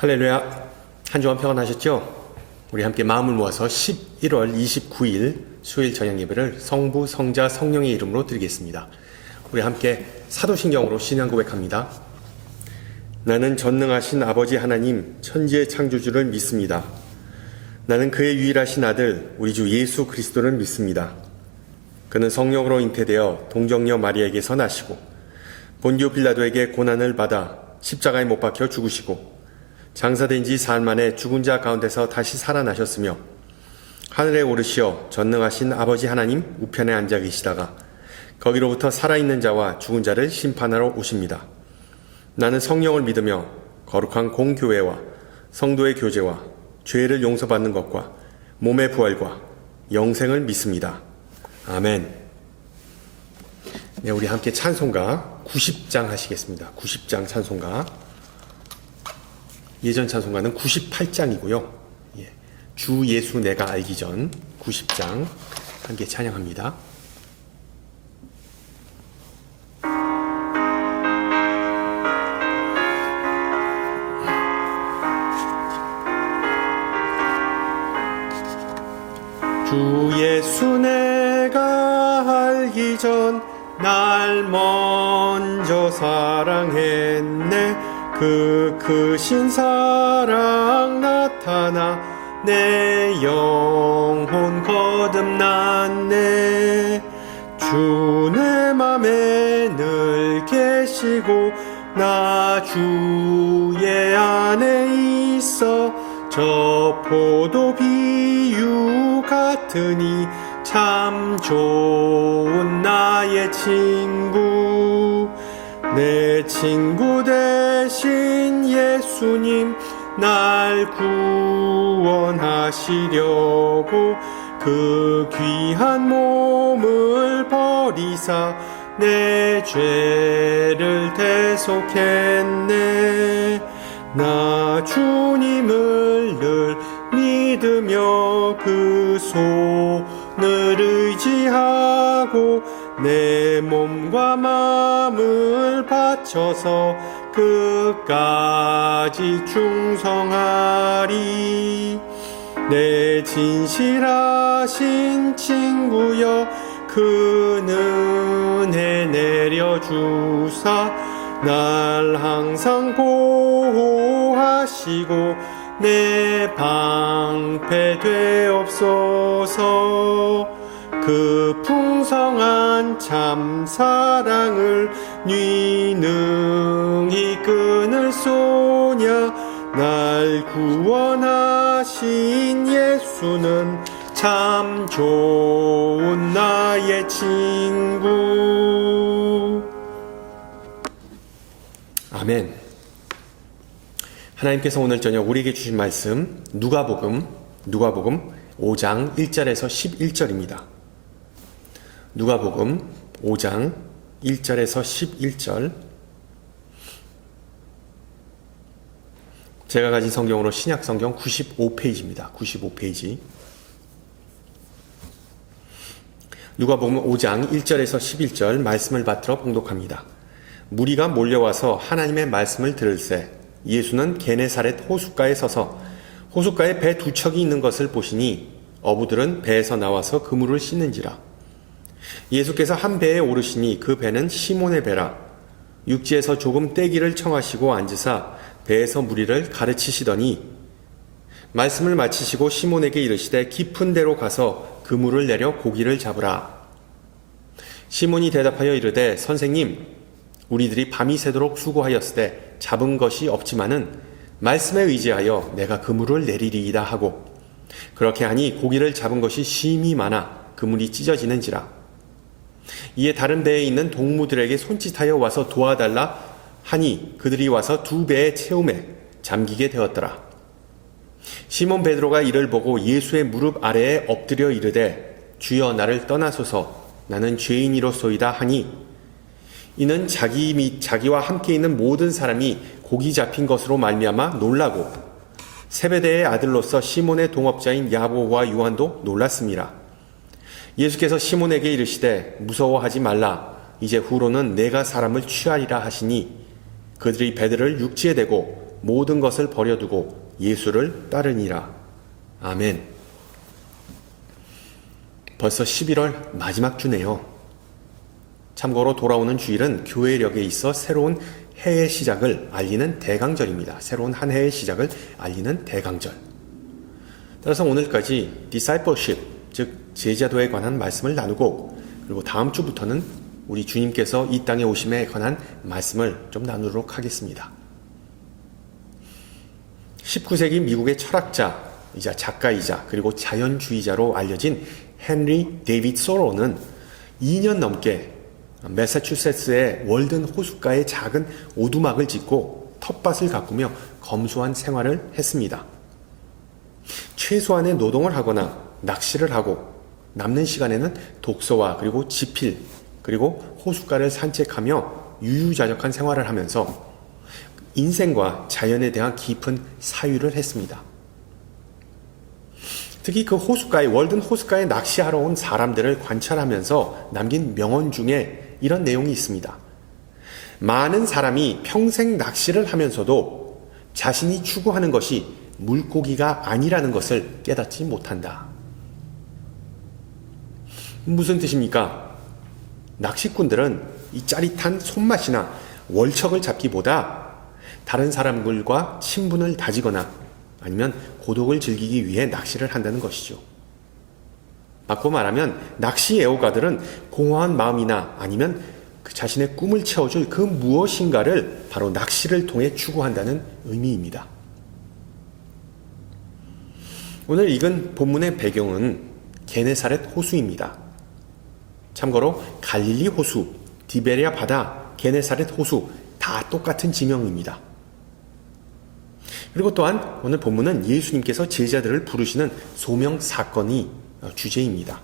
할렐루야. 한 주간 평안하셨죠? 우리 함께 마음을 모아서 11월 29일 수요일 저녁 예배를 성부, 성자, 성령의 이름으로 드리겠습니다. 우리 함께 사도신경으로 신앙 고백합니다. 나는 전능하신 아버지 하나님 천지의 창조주를 믿습니다. 나는 그의 유일하신 아들 우리 주 예수 그리스도를 믿습니다. 그는 성령으로 잉태되어 동정녀 마리아에게서 나시고 본디오 빌라도에게 고난을 받아 십자가에 못 박혀 죽으시고 장사된 지 사흘 만에 죽은 자 가운데서 다시 살아나셨으며 하늘에 오르시어 전능하신 아버지 하나님 우편에 앉아 계시다가 거기로부터 살아있는 자와 죽은 자를 심판하러 오십니다. 나는 성령을 믿으며 거룩한 공교회와 성도의 교제와 죄를 용서받는 것과 몸의 부활과 영생을 믿습니다. 아멘. 네, 우리 함께 찬송가 90장 하시겠습니다. 90장 찬송가. 예전 찬송가는 98장이고요. 주 예수 내가 알기 전 90장 함께 찬양합니다. 주 예수 내가 알기 전 날 먼저 사랑했네. 그 크신 사랑 나타나 내 영혼 거듭났네. 주 내 맘에 늘 계시고 나 주의 안에 있어 저 포도 비유 같으니 참 좋은 나의 친구. 내 친구 대신 예수님 날 구원하시려고 그 귀한 몸을 버리사 내 죄를 대속했네. 나 주님을 늘 믿으며 그 손을 의지하고 내 몸과 마음을 바쳐서 끝까지 충성하리. 내 진실하신 친구여 그 은혜 내려주사 날 항상 보호하시고 내 방패 되옵소서. 그 풍성한 참 사랑을 네 능히 끊을 소냐. 날 구원하신 예수는 참 좋은 나의 친구. 아멘. 하나님께서 오늘 저녁 우리에게 주신 말씀 누가복음 5장 1절에서 11절입니다. 누가복음 5장 1절에서 11절. 제가 가진 성경으로 신약성경 95페이지입니다. 95페이지. 누가복음 5장 1절에서 11절 말씀을 받들어 봉독합니다. 무리가 몰려와서 하나님의 말씀을 들을새 예수는 게네사렛 호숫가에 서서 호숫가에 배 두 척이 있는 것을 보시니 어부들은 배에서 나와서 그물을 씻는지라. 예수께서 한 배에 오르시니 그 배는 시몬의 배라. 육지에서 조금 떼기를 청하시고 앉으사 배에서 무리를 가르치시더니 말씀을 마치시고 시몬에게 이르시되 깊은 데로 가서 그물을 내려 고기를 잡으라. 시몬이 대답하여 이르되 선생님 우리들이 밤이 새도록 수고하였으되 잡은 것이 없지만은 말씀에 의지하여 내가 그물을 내리리이다 하고 그렇게 하니 고기를 잡은 것이 심히 많아 그물이 찢어지는지라. 이에 다른 배에 있는 동무들에게 손짓하여 와서 도와달라 하니 그들이 와서 두 배의 채움에 잠기게 되었더라. 시몬 베드로가 이를 보고 예수의 무릎 아래에 엎드려 이르되 주여 나를 떠나소서 나는 죄인이로소이다 하니 이는 자기 및 자기와 함께 있는 모든 사람이 고기 잡힌 것으로 말미암아 놀라고 세베대의 아들로서 시몬의 동업자인 야고보와 요한도 놀랐습니다. 예수께서 시몬에게 이르시되 무서워하지 말라. 이제 후로는 내가 사람을 취하리라 하시니 그들이 배들을 육지에 대고 모든 것을 버려두고 예수를 따르니라. 아멘. 벌써 11월 마지막 주네요. 참고로 돌아오는 주일은 교회력에 있어 새로운 해의 시작을 알리는 대강절입니다. 새로운 한 해의 시작을 알리는 대강절. 따라서 오늘까지 discipleship, 즉 제자도에 관한 말씀을 나누고, 그리고 다음 주부터는 우리 주님께서 이 땅에 오심에 관한 말씀을 좀 나누도록 하겠습니다. 19세기 미국의 철학자이자 작가이자 그리고 자연주의자로 알려진 헨리 데이비드 소로는 2년 넘게 매사추세츠의 월든 호숫가에 작은 오두막을 짓고 텃밭을 가꾸며 검소한 생활을 했습니다. 최소한의 노동을 하거나 낚시를 하고 남는 시간에는 독서와 그리고 지필 그리고 호숫가를 산책하며 유유자적한 생활을 하면서 인생과 자연에 대한 깊은 사유를 했습니다. 특히 그 호숫가에, 월든 호숫가에 낚시하러 온 사람들을 관찰하면서 남긴 명언 중에 이런 내용이 있습니다. 많은 사람이 평생 낚시를 하면서도 자신이 추구하는 것이 물고기가 아니라는 것을 깨닫지 못한다. 무슨 뜻입니까? 낚시꾼들은 이 짜릿한 손맛이나 월척을 잡기보다 다른 사람들과 친분을 다지거나 아니면 고독을 즐기기 위해 낚시를 한다는 것이죠. 바꿔 말하면 낚시 애호가들은 공허한 마음이나 아니면 그 자신의 꿈을 채워줄 그 무엇인가를 바로 낚시를 통해 추구한다는 의미입니다. 오늘 읽은 본문의 배경은 게네사렛 호수입니다. 참고로 갈릴리 호수, 디베리아 바다, 게네사렛 호수 다 똑같은 지명입니다. 그리고 또한 오늘 본문은 예수님께서 제자들을 부르시는 소명 사건이 주제입니다.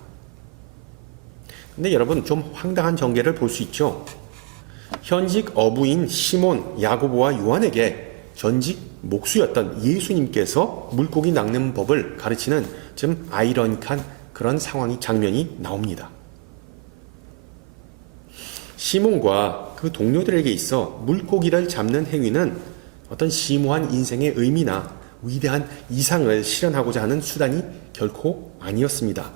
근데 여러분 좀 황당한 전개를 볼 수 있죠. 현직 어부인 시몬, 야고보와 요한에게 전직 목수였던 예수님께서 물고기 낚는 법을 가르치는 좀 아이러니한 그런 장면이 나옵니다. 시몬과 그 동료들에게 있어 물고기를 잡는 행위는 어떤 심오한 인생의 의미나 위대한 이상을 실현하고자 하는 수단이 결코 아니었습니다.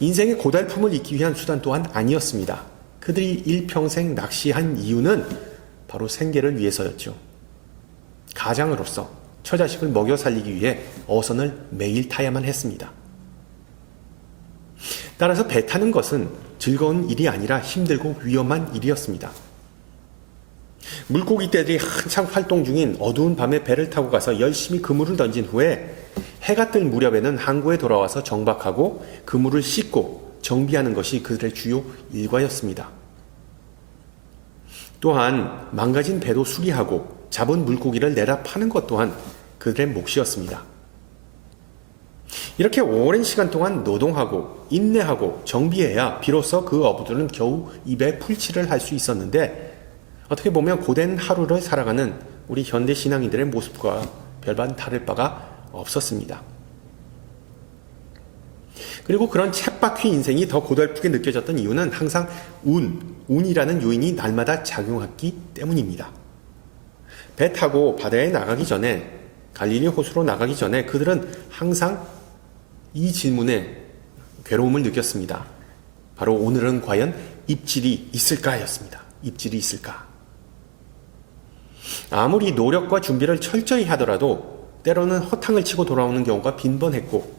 인생의 고달픔을 잊기 위한 수단 또한 아니었습니다. 그들이 일평생 낚시한 이유는 바로 생계를 위해서였죠. 가장으로서 처자식을 먹여 살리기 위해 어선을 매일 타야만 했습니다. 따라서 배 타는 것은 즐거운 일이 아니라 힘들고 위험한 일이었습니다. 물고기떼들이 한창 활동 중인 어두운 밤에 배를 타고 가서 열심히 그물을 던진 후에 해가 뜰 무렵에는 항구에 돌아와서 정박하고 그물을 씻고 정비하는 것이 그들의 주요 일과였습니다. 또한 망가진 배도 수리하고 잡은 물고기를 내다 파는 것 또한 그들의 몫이었습니다. 이렇게 오랜 시간 동안 노동하고 인내하고 정비해야 비로소 그 어부들은 겨우 입에 풀칠을 할 수 있었는데, 어떻게 보면 고된 하루를 살아가는 우리 현대 신앙인들의 모습과 별반 다를 바가 없었습니다. 그리고 그런 쳇바퀴 인생이 더 고달프게 느껴졌던 이유는 항상 운이라는 요인이 날마다 작용했기 때문입니다. 배 타고 바다에 나가기 전에, 갈릴리 호수로 나가기 전에 그들은 항상 이 질문에 괴로움을 느꼈습니다. 바로 오늘은 과연 입질이 있을까 였습니다. 입질이 있을까? 아무리 노력과 준비를 철저히 하더라도 때로는 허탕을 치고 돌아오는 경우가 빈번했고,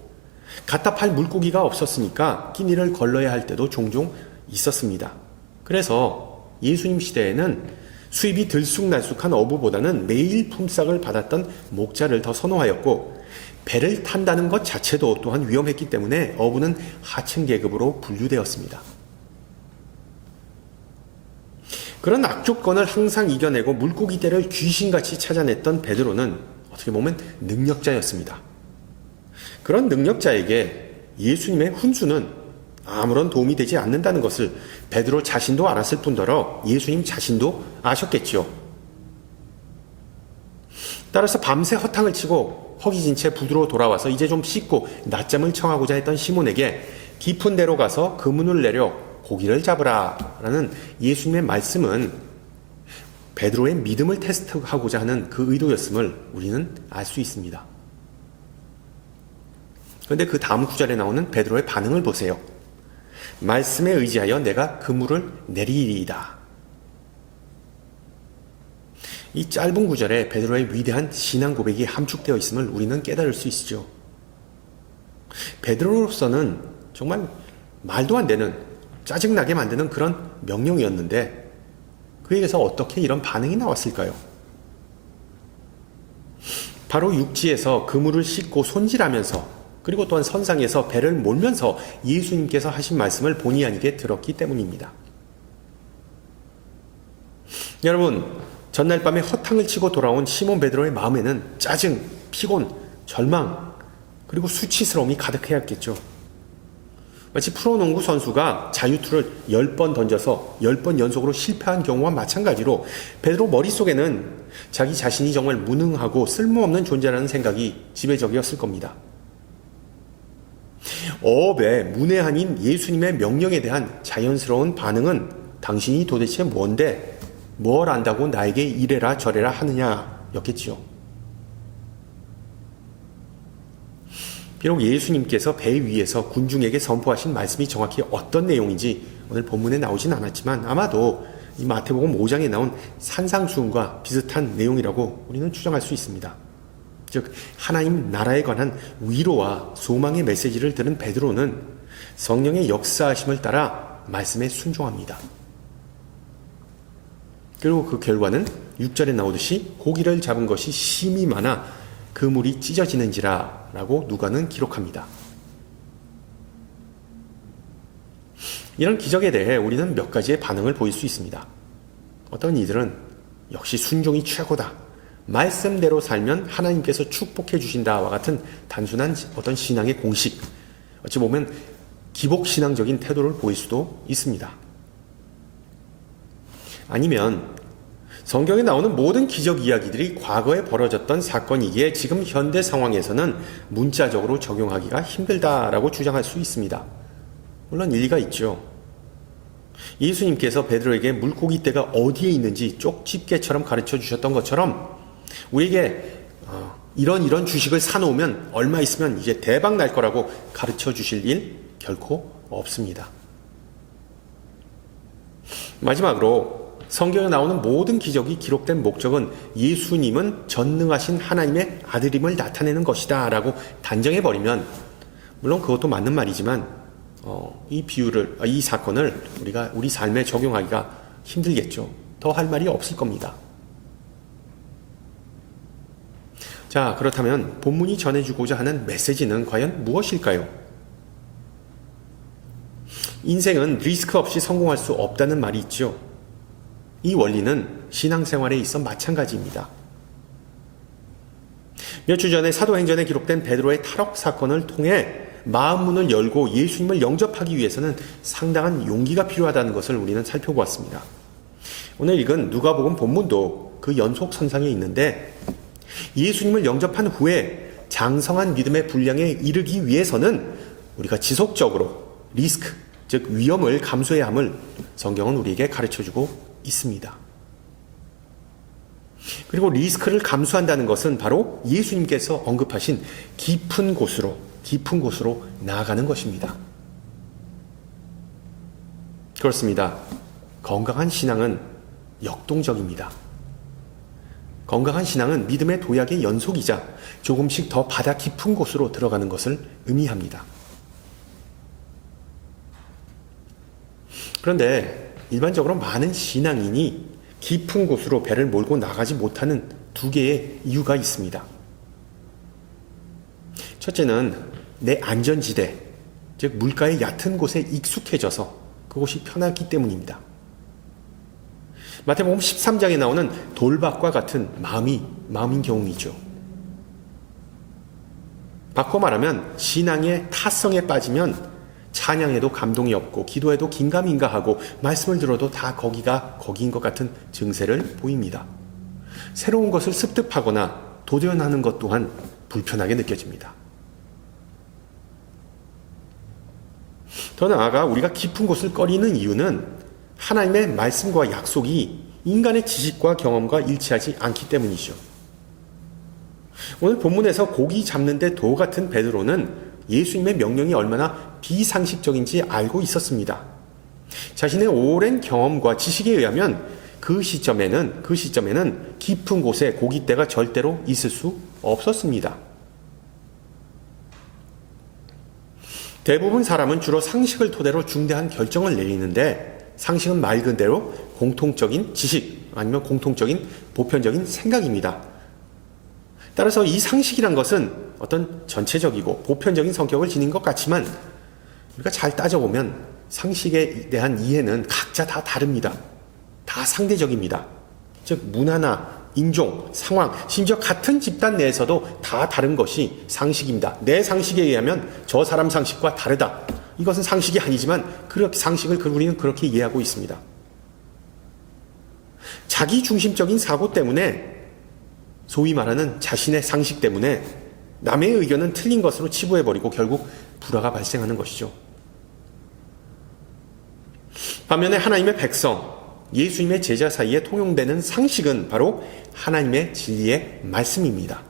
갖다 팔 물고기가 없었으니까 끼니를 걸러야 할 때도 종종 있었습니다. 그래서 예수님 시대에는 수입이 들쑥날쑥한 어부보다는 매일 품삯을 받았던 목자를 더 선호하였고, 배를 탄다는 것 자체도 또한 위험했기 때문에 어부는 하층 계급으로 분류되었습니다. 그런 악조건을 항상 이겨내고 물고기떼를 귀신같이 찾아냈던 베드로는 어떻게 보면 능력자였습니다. 그런 능력자에게 예수님의 훈수는 아무런 도움이 되지 않는다는 것을 베드로 자신도 알았을 뿐더러 예수님 자신도 아셨겠지요. 따라서 밤새 허탕을 치고 허기진 채 부두로 돌아와서 이제 좀 씻고 낮잠을 청하고자 했던 시몬에게 깊은 데로 가서 그물을 내려 고기를 잡으라 라는 예수님의 말씀은 베드로의 믿음을 테스트하고자 하는 그 의도였음을 우리는 알 수 있습니다. 그런데 그 다음 구절에 나오는 베드로의 반응을 보세요. 말씀에 의지하여 내가 그물을 내리리이다. 이 짧은 구절에 베드로의 위대한 신앙 고백이 함축되어 있음을 우리는 깨달을 수 있죠. 베드로로서는 정말 말도 안 되는, 짜증나게 만드는 그런 명령이었는데 그에게서 어떻게 이런 반응이 나왔을까요? 바로 육지에서 그물을 씻고 손질하면서, 그리고 또한 선상에서 배를 몰면서 예수님께서 하신 말씀을 본의 아니게 들었기 때문입니다. 여러분, 전날 밤에 허탕을 치고 돌아온 시몬 베드로의 마음에는 짜증, 피곤, 절망, 그리고 수치스러움이 가득해였겠죠. 마치 프로농구 선수가 자유투를 10번 던져서 10번 연속으로 실패한 경우와 마찬가지로 베드로 머릿속에는 자기 자신이 정말 무능하고 쓸모없는 존재라는 생각이 지배적이었을 겁니다. 어업에 문외한인 예수님의 명령에 대한 자연스러운 반응은 당신이 도대체 뭔데 뭘 안다고 나에게 이래라 저래라 하느냐였겠지요. 비록 예수님께서 배 위에서 군중에게 선포하신 말씀이 정확히 어떤 내용인지 오늘 본문에 나오진 않았지만 아마도 이 마태복음 5장에 나온 산상수훈과 비슷한 내용이라고 우리는 추정할 수 있습니다. 즉 하나님 나라에 관한 위로와 소망의 메시지를 들은 베드로는 성령의 역사하심을 따라 말씀에 순종합니다. 그리고 그 결과는 6절에 나오듯이 고기를 잡은 것이 심히 많아 그물이 찢어지는지라 라고 누가는 기록합니다. 이런 기적에 대해 우리는 몇 가지의 반응을 보일 수 있습니다. 어떤 이들은 역시 순종이 최고다, 말씀대로 살면 하나님께서 축복해 주신다와 같은 단순한 어떤 신앙의 공식, 어찌 보면 기복신앙적인 태도를 보일 수도 있습니다. 아니면 성경에 나오는 모든 기적 이야기들이 과거에 벌어졌던 사건이기에 지금 현대 상황에서는 문자적으로 적용하기가 힘들다라고 주장할 수 있습니다. 물론 일리가 있죠. 예수님께서 베드로에게 물고기 떼가 어디에 있는지 쪽집게처럼 가르쳐 주셨던 것처럼 우리에게 이런 주식을 사놓으면 얼마 있으면 이제 대박 날 거라고 가르쳐 주실 일 결코 없습니다. 마지막으로 성경에 나오는 모든 기적이 기록된 목적은 예수님은 전능하신 하나님의 아들임을 나타내는 것이다 라고 단정해버리면, 물론 그것도 맞는 말이지만 이 사건을 우리가 우리 삶에 적용하기가 힘들겠죠. 더 할 말이 없을 겁니다. 자, 그렇다면 본문이 전해주고자 하는 메시지는 과연 무엇일까요? 인생은 리스크 없이 성공할 수 없다는 말이 있죠. 이 원리는 신앙생활에 있어 마찬가지입니다. 몇 주 전에 사도행전에 기록된 베드로의 탈옥 사건을 통해 마음문을 열고 예수님을 영접하기 위해서는 상당한 용기가 필요하다는 것을 우리는 살펴보았습니다. 오늘 읽은 누가복음 본문도 그 연속선상에 있는데, 예수님을 영접한 후에 장성한 믿음의 분량에 이르기 위해서는 우리가 지속적으로 리스크, 즉 위험을 감수해야 함을 성경은 우리에게 가르쳐주고 있습니다. 그리고 리스크를 감수한다는 것은 바로 예수님께서 언급하신 깊은 곳으로 나아가는 것입니다. 그렇습니다. 건강한 신앙은 역동적입니다. 건강한 신앙은 믿음의 도약의 연속이자 조금씩 더 바다 깊은 곳으로 들어가는 것을 의미합니다. 그런데 일반적으로 많은 신앙인이 깊은 곳으로 배를 몰고 나가지 못하는 두 개의 이유가 있습니다. 첫째는 내 안전지대, 즉 물가의 얕은 곳에 익숙해져서 그곳이 편하기 때문입니다. 마태복음 13장에 나오는 돌박과 같은 마음인 경우이죠. 바꿔 말하면 신앙의 타성에 빠지면 찬양에도 감동이 없고 기도에도 긴가민가하고 말씀을 들어도 다 거기가 거기인 것 같은 증세를 보입니다. 새로운 것을 습득하거나 도전하는 것 또한 불편하게 느껴집니다. 더 나아가 우리가 깊은 곳을 꺼리는 이유는 하나님의 말씀과 약속이 인간의 지식과 경험과 일치하지 않기 때문이죠. 오늘 본문에서 고기 잡는데 도 같은 베드로는 예수님의 명령이 얼마나 비상식적인지 알고 있었습니다. 자신의 오랜 경험과 지식에 의하면 그 시점에는 깊은 곳에 고깃대가 절대로 있을 수 없었습니다. 대부분 사람은 주로 상식을 토대로 중대한 결정을 내리는데, 상식은 말 그대로 공통적인 지식 아니면 공통적인 보편적인 생각입니다. 따라서 이 상식이란 것은 어떤 전체적이고 보편적인 성격을 지닌 것 같지만, 우리가 잘 따져보면 상식에 대한 이해는 각자 다 다릅니다. 다 상대적입니다. 즉 문화나 인종, 상황, 심지어 같은 집단 내에서도 다 다른 것이 상식입니다. 내 상식에 의하면 저 사람 상식과 다르다. 이것은 상식이 아니지만 그렇게 상식을 우리는 그렇게 이해하고 있습니다. 자기 중심적인 사고 때문에, 소위 말하는 자신의 상식 때문에 남의 의견은 틀린 것으로 치부해버리고 결국 불화가 발생하는 것이죠. 반면에 하나님의 백성, 예수님의 제자 사이에 통용되는 상식은 바로 하나님의 진리의 말씀입니다.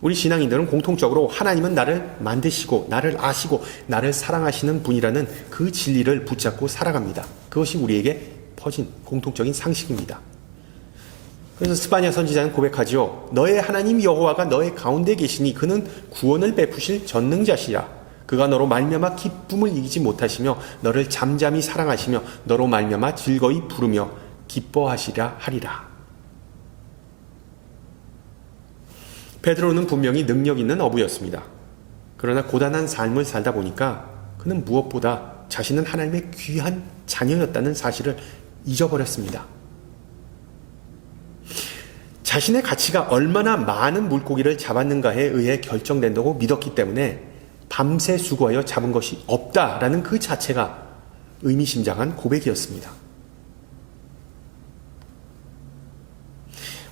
우리 신앙인들은 공통적으로 하나님은 나를 만드시고 나를 아시고 나를 사랑하시는 분이라는 그 진리를 붙잡고 살아갑니다. 그것이 우리에게 퍼진 공통적인 상식입니다. 그래서 스바냐 선지자는 고백하지요. 너의 하나님 여호와가 너의 가운데 계시니 그는 구원을 베푸실 전능자시라. 그가 너로 말미암아 기쁨을 이기지 못하시며 너를 잠잠히 사랑하시며 너로 말미암아 즐거이 부르며 기뻐하시라 하리라. 베드로는 분명히 능력 있는 어부였습니다. 그러나 고단한 삶을 살다 보니까 그는 무엇보다 자신은 하나님의 귀한 자녀였다는 사실을 잊어버렸습니다. 자신의 가치가 얼마나 많은 물고기를 잡았는가에 의해 결정된다고 믿었기 때문에 밤새 수고하여 잡은 것이 없다라는 그 자체가 의미심장한 고백이었습니다.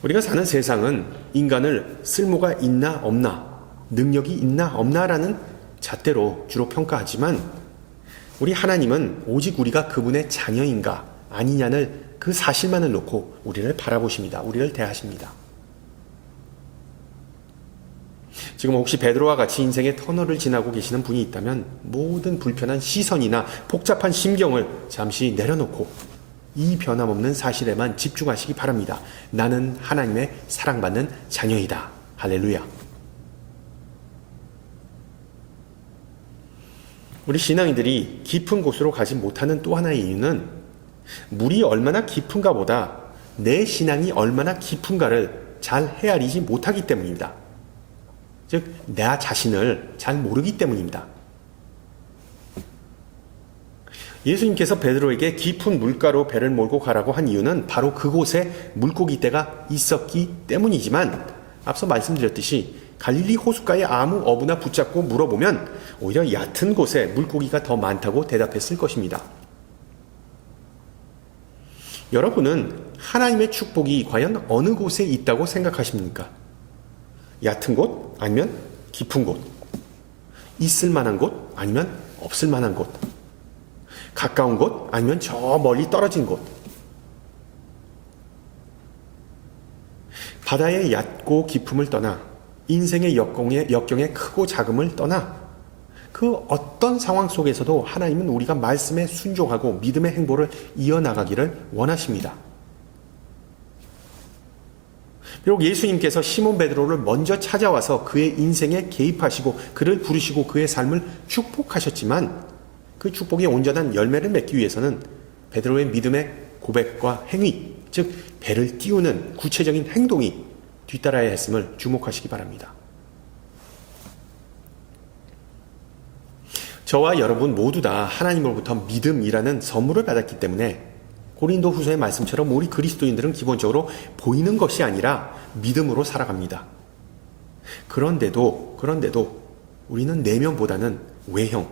우리가 사는 세상은 인간을 쓸모가 있나 없나, 능력이 있나 없나라는 잣대로 주로 평가하지만, 우리 하나님은 오직 우리가 그분의 자녀인가 아니냐는 그 사실만을 놓고 우리를 바라보십니다. 우리를 대하십니다. 지금 혹시 베드로와 같이 인생의 터널을 지나고 계시는 분이 있다면 모든 불편한 시선이나 복잡한 심경을 잠시 내려놓고 이 변함없는 사실에만 집중하시기 바랍니다. 나는 하나님의 사랑받는 자녀이다. 할렐루야. 우리 신앙인들이 깊은 곳으로 가지 못하는 또 하나의 이유는 물이 얼마나 깊은가 보다 내 신앙이 얼마나 깊은가를 잘 헤아리지 못하기 때문입니다. 즉, 나 자신을 잘 모르기 때문입니다. 예수님께서 베드로에게 깊은 물가로 배를 몰고 가라고 한 이유는 바로 그곳에 물고기떼가 있었기 때문이지만, 앞서 말씀드렸듯이 갈릴리 호숫가에 아무 어부나 붙잡고 물어보면 오히려 얕은 곳에 물고기가 더 많다고 대답했을 것입니다. 여러분은 하나님의 축복이 과연 어느 곳에 있다고 생각하십니까? 얕은 곳 아니면 깊은 곳, 있을 만한 곳 아니면 없을 만한 곳, 가까운 곳 아니면 저 멀리 떨어진 곳. 바다의 얕고 깊음을 떠나 인생의 역경의 크고 작음을 떠나 그 어떤 상황 속에서도 하나님은 우리가 말씀에 순종하고 믿음의 행보를 이어나가기를 원하십니다. 비록 예수님께서 시몬 베드로를 먼저 찾아와서 그의 인생에 개입하시고 그를 부르시고 그의 삶을 축복하셨지만, 그 축복이 온전한 열매를 맺기 위해서는 베드로의 믿음의 고백과 행위, 즉 배를 띄우는 구체적인 행동이 뒤따라야 했음을 주목하시기 바랍니다. 저와 여러분 모두 다 하나님으로부터 믿음이라는 선물을 받았기 때문에 고린도 후서의 말씀처럼 우리 그리스도인들은 기본적으로 보이는 것이 아니라 믿음으로 살아갑니다. 그런데도 우리는 내면보다는 외형,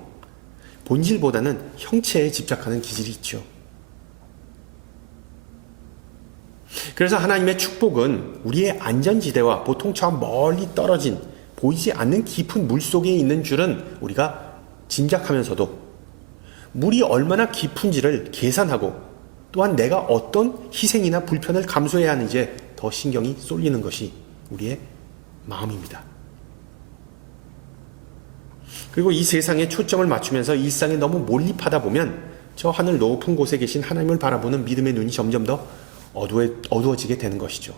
본질보다는 형체에 집착하는 기질이 있죠. 그래서 하나님의 축복은 우리의 안전지대와 보통 저 멀리 떨어진 보이지 않는 깊은 물속에 있는 줄은 우리가 짐작하면서도 물이 얼마나 깊은지를 계산하고 또한 내가 어떤 희생이나 불편을 감수해야 하는지에 더 신경이 쏠리는 것이 우리의 마음입니다. 그리고 이 세상에 초점을 맞추면서 일상에 너무 몰입하다 보면 저 하늘 높은 곳에 계신 하나님을 바라보는 믿음의 눈이 점점 더 어두워지게 되는 것이죠.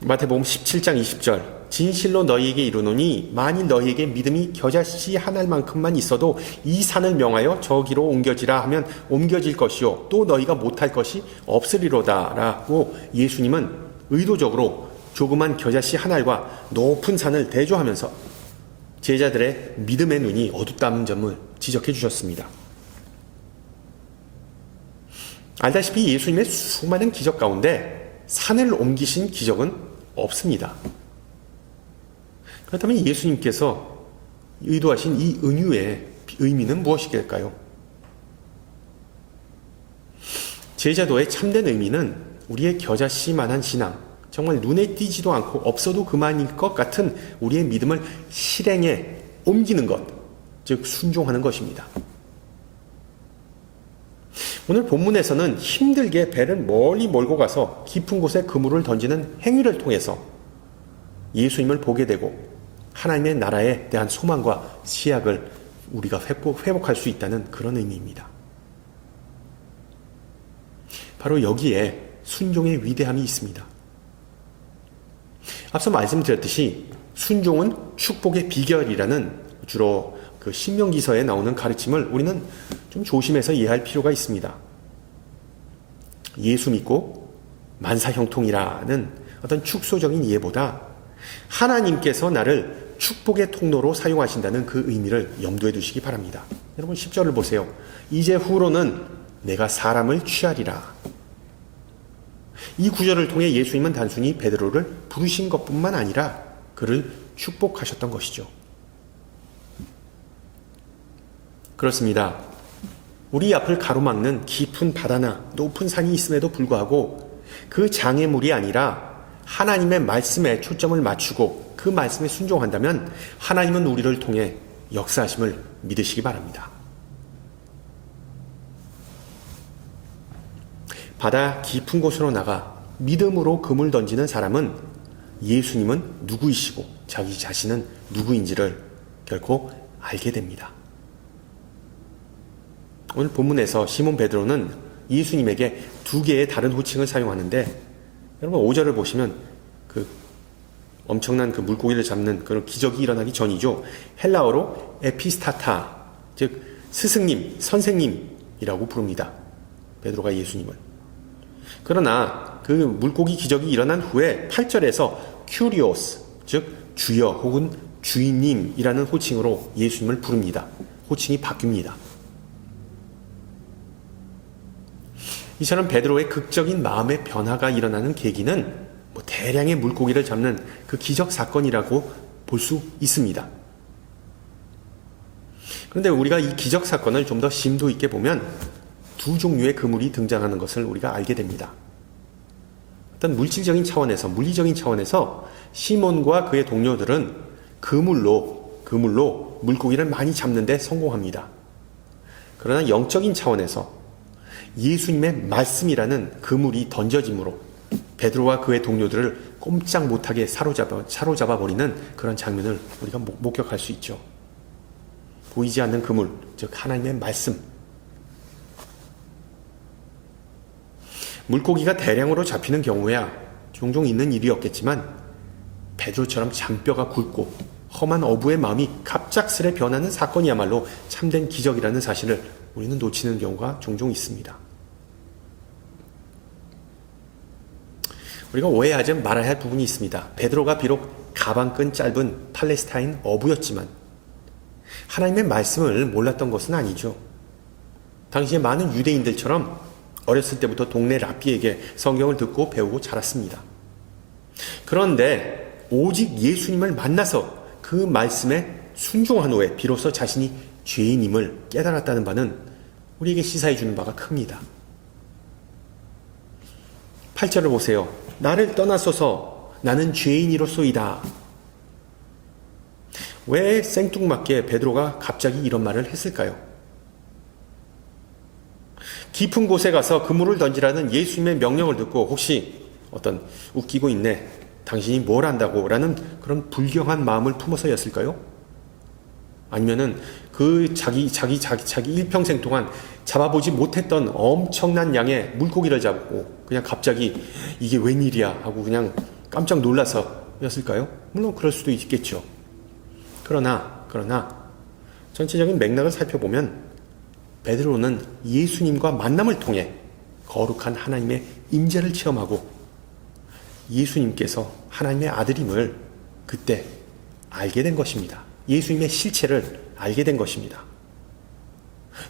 마태복음 17장 20절 진실로 너희에게 이르노니 만일 너희에게 믿음이 겨자씨 하나만큼만 있어도 이 산을 명하여 저기로 옮겨지라 하면 옮겨질 것이요 또 너희가 못할 것이 없으리로다 라고 예수님은 의도적으로 조그만 겨자씨 한 알과 높은 산을 대조하면서 제자들의 믿음의 눈이 어둡다는 점을 지적해 주셨습니다. 알다시피 예수님의 수많은 기적 가운데 산을 옮기신 기적은 없습니다. 그렇다면 예수님께서 의도하신 이 은유의 의미는 무엇일까요? 제자도의 참된 의미는 우리의 겨자씨만한 신앙, 정말 눈에 띄지도 않고 없어도 그만일 것 같은 우리의 믿음을 실행에 옮기는 것, 즉 순종하는 것입니다. 오늘 본문에서는 힘들게 배를 멀리 몰고 가서 깊은 곳에 그물을 던지는 행위를 통해서 예수님을 보게 되고 하나님의 나라에 대한 소망과 시약을 우리가 회복할 수 있다는 그런 의미입니다. 바로 여기에 순종의 위대함이 있습니다. 앞서 말씀드렸듯이 순종은 축복의 비결이라는 주로 그 신명기서에 나오는 가르침을 우리는 좀 조심해서 이해할 필요가 있습니다. 예수 믿고 만사형통이라는 어떤 축소적인 이해보다 하나님께서 나를 축복의 통로로 사용하신다는 그 의미를 염두에 두시기 바랍니다. 여러분 10절을 보세요. 이제 후로는 내가 사람을 취하리라. 이 구절을 통해 예수님은 단순히 베드로를 부르신 것뿐만 아니라 그를 축복하셨던 것이죠. 그렇습니다. 우리 앞을 가로막는 깊은 바다나 높은 산이 있음에도 불구하고 그 장애물이 아니라 하나님의 말씀에 초점을 맞추고 그 말씀에 순종한다면 하나님은 우리를 통해 역사하심을 믿으시기 바랍니다. 바다 깊은 곳으로 나가 믿음으로 그물 던지는 사람은 예수님은 누구이시고 자기 자신은 누구인지를 결코 알게 됩니다. 오늘 본문에서 시몬 베드로는 예수님에게 두 개의 다른 호칭을 사용하는데 여러분 5절을 보시면 그 엄청난 그 물고기를 잡는 그런 기적이 일어나기 전이죠. 헬라어로 에피스타타, 즉 스승님, 선생님이라고 부릅니다. 베드로가 예수님을. 그러나 그 물고기 기적이 일어난 후에 8절에서 큐리오스, 즉 주여 혹은 주인님이라는 호칭으로 예수님을 부릅니다. 호칭이 바뀝니다. 이처럼 베드로의 극적인 마음의 변화가 일어나는 계기는 대량의 물고기를 잡는 그 기적 사건이라고 볼 수 있습니다. 그런데 우리가 이 기적 사건을 좀 더 심도 있게 보면 두 종류의 그물이 등장하는 것을 우리가 알게 됩니다. 어떤 물질적인 차원에서, 물리적인 차원에서 시몬과 그의 동료들은 그물로 물고기를 많이 잡는 데 성공합니다. 그러나 영적인 차원에서 예수님의 말씀이라는 그물이 던져짐으로 베드로와 그의 동료들을 꼼짝 못하게 사로잡아 버리는 그런 장면을 우리가 목격할 수 있죠. 보이지 않는 그물, 즉 하나님의 말씀. 물고기가 대량으로 잡히는 경우야 종종 있는 일이었겠지만 베드로처럼 잔뼈가 굵고 험한 어부의 마음이 갑작스레 변하는 사건이야말로 참된 기적이라는 사실을 우리는 놓치는 경우가 종종 있습니다. 우리가 오해하지 말아야 할 부분이 있습니다. 베드로가 비록 가방끈 짧은 팔레스타인 어부였지만 하나님의 말씀을 몰랐던 것은 아니죠. 당시에 많은 유대인들처럼 어렸을 때부터 동네 랍비에게 성경을 듣고 배우고 자랐습니다. 그런데 오직 예수님을 만나서 그 말씀에 순종한 후에 비로소 자신이 죄인임을 깨달았다는 바는 우리에게 시사해 주는 바가 큽니다. 8절을 보세요. 나를 떠나소서 나는 죄인이로소이다. 왜 생뚱맞게 베드로가 갑자기 이런 말을 했을까요? 깊은 곳에 가서 그물을 던지라는 예수님의 명령을 듣고 혹시 어떤 웃기고 있네, 당신이 뭘 안다고 라는 그런 불경한 마음을 품어서였을까요? 아니면은 그 자기 일평생 동안 잡아보지 못했던 엄청난 양의 물고기를 잡고 그냥 갑자기 이게 웬일이야 하고 그냥 깜짝 놀라서였을까요? 물론 그럴 수도 있겠죠. 그러나 전체적인 맥락을 살펴보면 베드로는 예수님과 만남을 통해 거룩한 하나님의 임재를 체험하고 예수님께서 하나님의 아들임을 그때 알게 된 것입니다. 예수님의 실체를 알게 된 것입니다.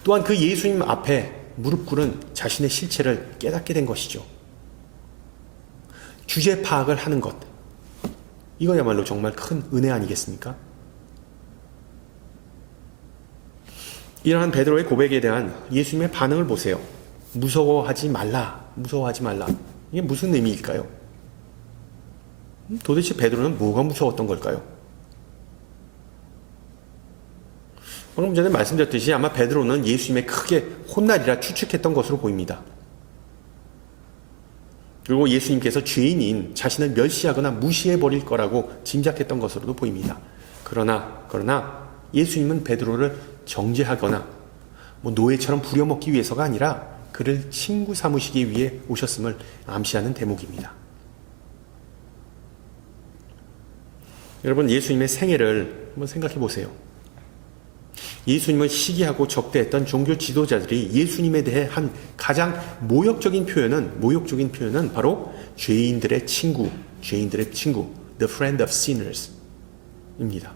또한 그 예수님 앞에 무릎 꿇은 자신의 실체를 깨닫게 된 것이죠. 주제 파악을 하는 것, 이거야말로 정말 큰 은혜 아니겠습니까? 이러한 베드로의 고백에 대한 예수님의 반응을 보세요. 무서워하지 말라. 이게 무슨 의미일까요? 도대체 베드로는 뭐가 무서웠던 걸까요? 방금 전에 말씀드렸듯이 아마 베드로는 예수님의 크게 혼나리라 추측했던 것으로 보입니다. 그리고 예수님께서 죄인인 자신을 멸시하거나 무시해버릴 거라고 짐작했던 것으로도 보입니다. 그러나 예수님은 베드로를 정죄하거나 노예처럼 부려먹기 위해서가 아니라 그를 친구 삼으시기 위해 오셨음을 암시하는 대목입니다. 여러분, 예수님의 생애를 한번 생각해 보세요. 예수님을 시기하고 적대했던 종교 지도자들이 예수님에 대해 한 가장 모욕적인 표현은 바로 죄인들의 친구, the friend of sinners 입니다.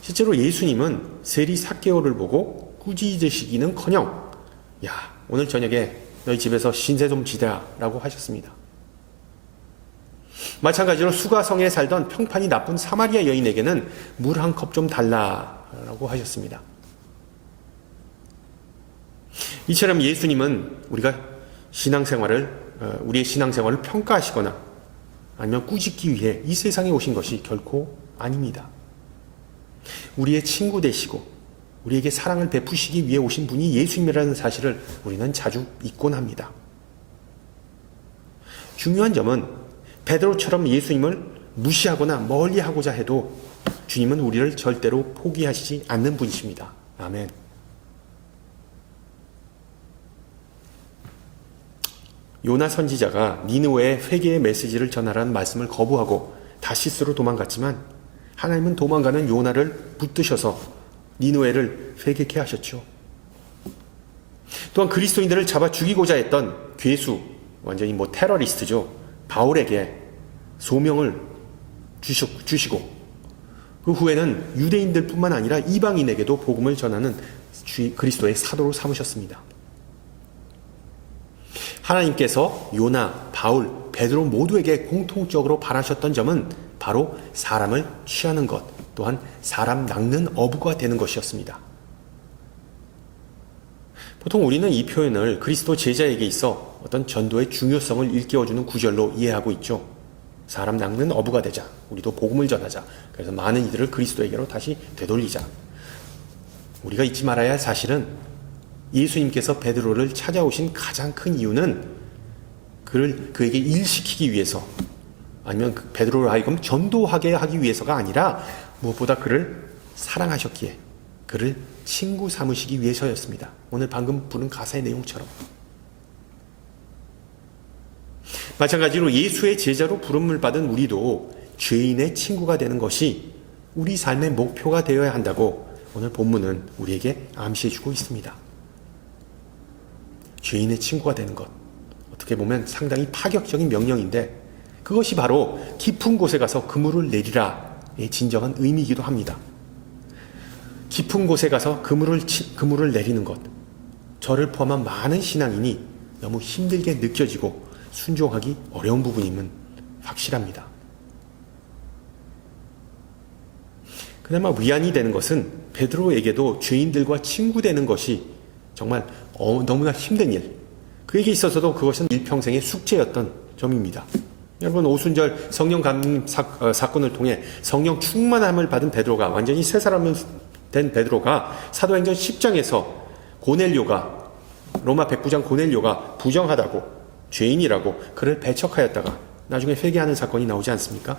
실제로 예수님은 세리 삭개오를 보고 꾸짖으시기는커녕 야, 오늘 저녁에 너희 집에서 신세 좀 지대라 라고 하셨습니다. 마찬가지로 수가성에 살던 평판이 나쁜 사마리아 여인에게는 물 한 컵 좀 달라라고 하셨습니다. 이처럼 예수님은 우리의 신앙생활을 평가하시거나 아니면 꾸짖기 위해 이 세상에 오신 것이 결코 아닙니다. 우리의 친구 되시고 우리에게 사랑을 베푸시기 위해 오신 분이 예수님이라는 사실을 우리는 자주 잊곤 합니다. 중요한 점은 베드로처럼 예수님을 무시하거나 멀리하고자 해도 주님은 우리를 절대로 포기하시지 않는 분이십니다. 아멘. 요나 선지자가 니느웨에 회개의 메시지를 전하라는 말씀을 거부하고 다시스로 도망갔지만 하나님은 도망가는 요나를 붙드셔서 니느웨를 회개케 하셨죠. 또한 그리스도인들을 잡아 죽이고자 했던 괴수, 완전히 테러리스트죠. 바울에게 소명을 주시고 그 후에는 유대인들뿐만 아니라 이방인에게도 복음을 전하는 그리스도의 사도로 삼으셨습니다. 하나님께서 요나, 바울, 베드로 모두에게 공통적으로 바라셨던 점은 바로 사람을 취하는 것, 또한 사람 낚는 어부가 되는 것이었습니다. 보통 우리는 이 표현을 그리스도 제자에게 있어 어떤 전도의 중요성을 일깨워주는 구절로 이해하고 있죠. 사람 낚는 어부가 되자. 우리도 복음을 전하자. 그래서 많은 이들을 그리스도에게로 다시 되돌리자. 우리가 잊지 말아야 할 사실은 예수님께서 베드로를 찾아오신 가장 큰 이유는 그에게 일시키기 위해서 아니면 베드로를 하여금 전도하게 하기 위해서가 아니라 무엇보다 그를 사랑하셨기에 그를 친구 삼으시기 위해서였습니다. 오늘 방금 부른 가사의 내용처럼. 마찬가지로 예수의 제자로 부름을 받은 우리도 죄인의 친구가 되는 것이 우리 삶의 목표가 되어야 한다고 오늘 본문은 우리에게 암시해주고 있습니다. 죄인의 친구가 되는 것, 어떻게 보면 상당히 파격적인 명령인데 그것이 바로 깊은 곳에 가서 그물을 내리라의 진정한 의미이기도 합니다. 깊은 곳에 가서 그물을 내리는 것, 저를 포함한 많은 신앙인이 너무 힘들게 느껴지고 순종하기 어려운 부분임은 확실합니다. 그나마 위안이 되는 것은 베드로에게도 죄인들과 친구 되는 것이 정말 너무나 힘든 일, 그에게 있어서도 그것은 일평생의 숙제였던 점입니다. 여러분, 오순절 성령 감림 사건을 통해 성령 충만함을 받은 베드로가, 완전히 새 사람이 된 베드로가 사도행전 10장에서 로마 백부장 고넬료가 부정하다고, 죄인이라고 그를 배척하였다가 나중에 회개하는 사건이 나오지 않습니까?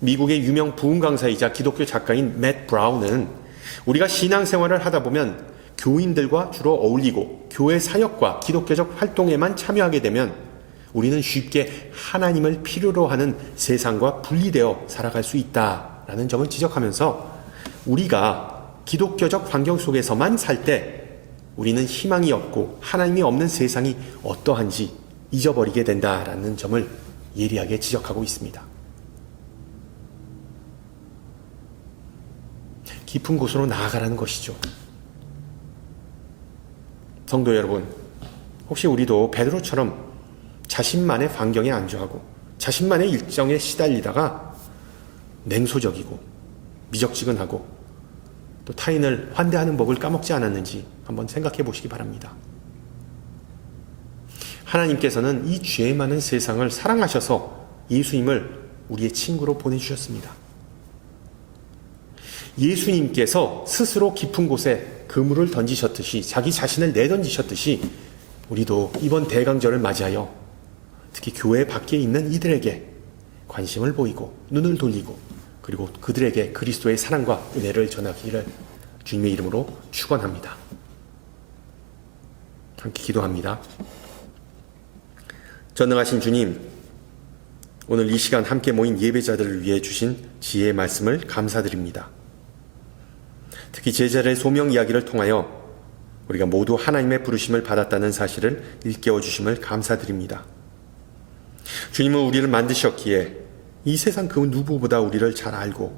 미국의 유명 부흥 강사이자 기독교 작가인 맷 브라운은 우리가 신앙생활을 하다 보면 교인들과 주로 어울리고 교회 사역과 기독교적 활동에만 참여하게 되면 우리는 쉽게 하나님을 필요로 하는 세상과 분리되어 살아갈 수 있다라는 점을 지적하면서 우리가 기독교적 환경 속에서만 살 때 우리는 희망이 없고 하나님이 없는 세상이 어떠한지 잊어버리게 된다라는 점을 예리하게 지적하고 있습니다. 깊은 곳으로 나아가라는 것이죠. 성도 여러분, 혹시 우리도 베드로처럼 자신만의 환경에 안주하고 자신만의 일정에 시달리다가 냉소적이고 미적지근하고 또 타인을 환대하는 법을 까먹지 않았는지 한번 생각해 보시기 바랍니다. 하나님께서는 이 죄 많은 세상을 사랑하셔서 예수님을 우리의 친구로 보내주셨습니다. 예수님께서 스스로 깊은 곳에 그물을 던지셨듯이 자기 자신을 내던지셨듯이 우리도 이번 대강절을 맞이하여 특히 교회 밖에 있는 이들에게 관심을 보이고 눈을 돌리고 그리고 그들에게 그리스도의 사랑과 은혜를 전하기를 주님의 이름으로 축원합니다. 함께 기도합니다. 전능하신 주님, 오늘 이 시간 함께 모인 예배자들을 위해 주신 지혜의 말씀을 감사드립니다. 특히 제자들의 소명 이야기를 통하여 우리가 모두 하나님의 부르심을 받았다는 사실을 일깨워 주심을 감사드립니다. 주님은 우리를 만드셨기에 이 세상 그 누구보다 우리를 잘 알고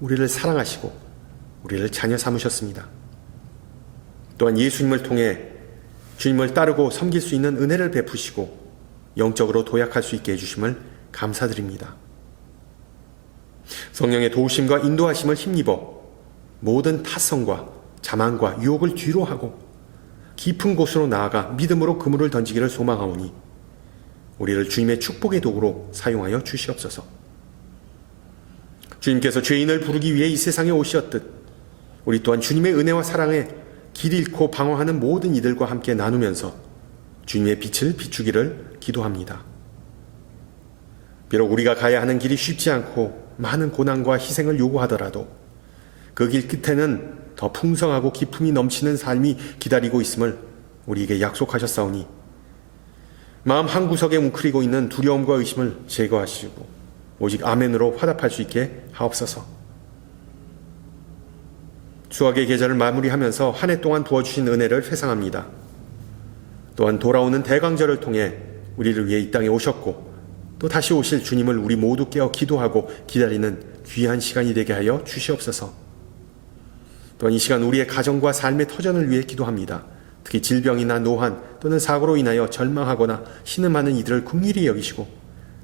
우리를 사랑하시고 우리를 자녀 삼으셨습니다. 또한 예수님을 통해 주님을 따르고 섬길 수 있는 은혜를 베푸시고 영적으로 도약할 수 있게 해주심을 감사드립니다. 성령의 도우심과 인도하심을 힘입어 모든 타성과 자만과 유혹을 뒤로 하고 깊은 곳으로 나아가 믿음으로 그물을 던지기를 소망하오니 우리를 주님의 축복의 도구로 사용하여 주시옵소서. 주님께서 죄인을 부르기 위해 이 세상에 오셨듯 우리 또한 주님의 은혜와 사랑에 길 잃고 방황하는 모든 이들과 함께 나누면서 주님의 빛을 비추기를 기도합니다. 비록 우리가 가야 하는 길이 쉽지 않고 많은 고난과 희생을 요구하더라도 그 길 끝에는 더 풍성하고 기품이 넘치는 삶이 기다리고 있음을 우리에게 약속하셨사오니 마음 한구석에 웅크리고 있는 두려움과 의심을 제거하시고 오직 아멘으로 화답할 수 있게 하옵소서. 수학의 계절을 마무리하면서 한 해 동안 부어주신 은혜를 회상합니다. 또한 돌아오는 대강절을 통해 우리를 위해 이 땅에 오셨고 또 다시 오실 주님을 우리 모두 깨어 기도하고 기다리는 귀한 시간이 되게 하여 주시옵소서. 또한 이 시간 우리의 가정과 삶의 터전을 위해 기도합니다. 특히 질병이나 노환 또는 사고로 인하여 절망하거나 신음하는 이들을 긍휼히 여기시고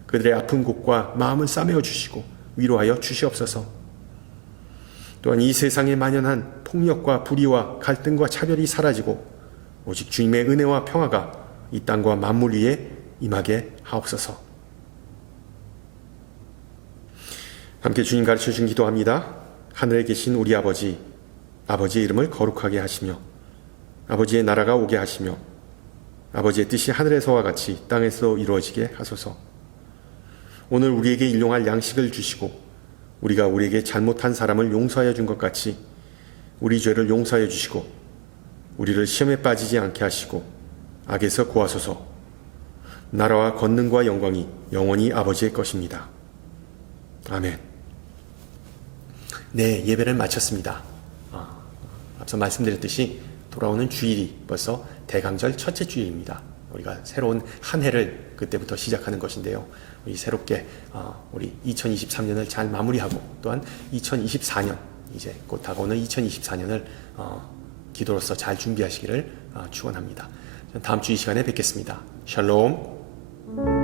그들의 아픈 곳과 마음을 싸매어 주시고 위로하여 주시옵소서. 또한 이 세상에 만연한 폭력과 불의와 갈등과 차별이 사라지고 오직 주님의 은혜와 평화가 이 땅과 만물 위에 임하게 하옵소서. 함께 주님 가르쳐 준 기도합니다. 하늘에 계신 우리 아버지, 아버지의 이름을 거룩하게 하시며 아버지의 나라가 오게 하시며 아버지의 뜻이 하늘에서와 같이 땅에서 이루어지게 하소서. 오늘 우리에게 일용할 양식을 주시고 우리가 우리에게 잘못한 사람을 용서하여 준 것 같이 우리 죄를 용서하여 주시고 우리를 시험에 빠지지 않게 하시고 악에서 구하소서. 나라와 권능과 영광이 영원히 아버지의 것입니다. 아멘. 네, 예배를 마쳤습니다. 앞서 말씀드렸듯이 돌아오는 주일이 벌써 대강절 첫째 주일입니다. 우리가 새로운 한 해를 그때부터 시작하는 것인데요. 우리 새롭게 우리 2023년을 잘 마무리하고 또한 2024년 이제 곧 다가오는 2024년을 기도로서 잘 준비하시기를 축원합니다. 다음 주 이 시간에 뵙겠습니다. 샬롬.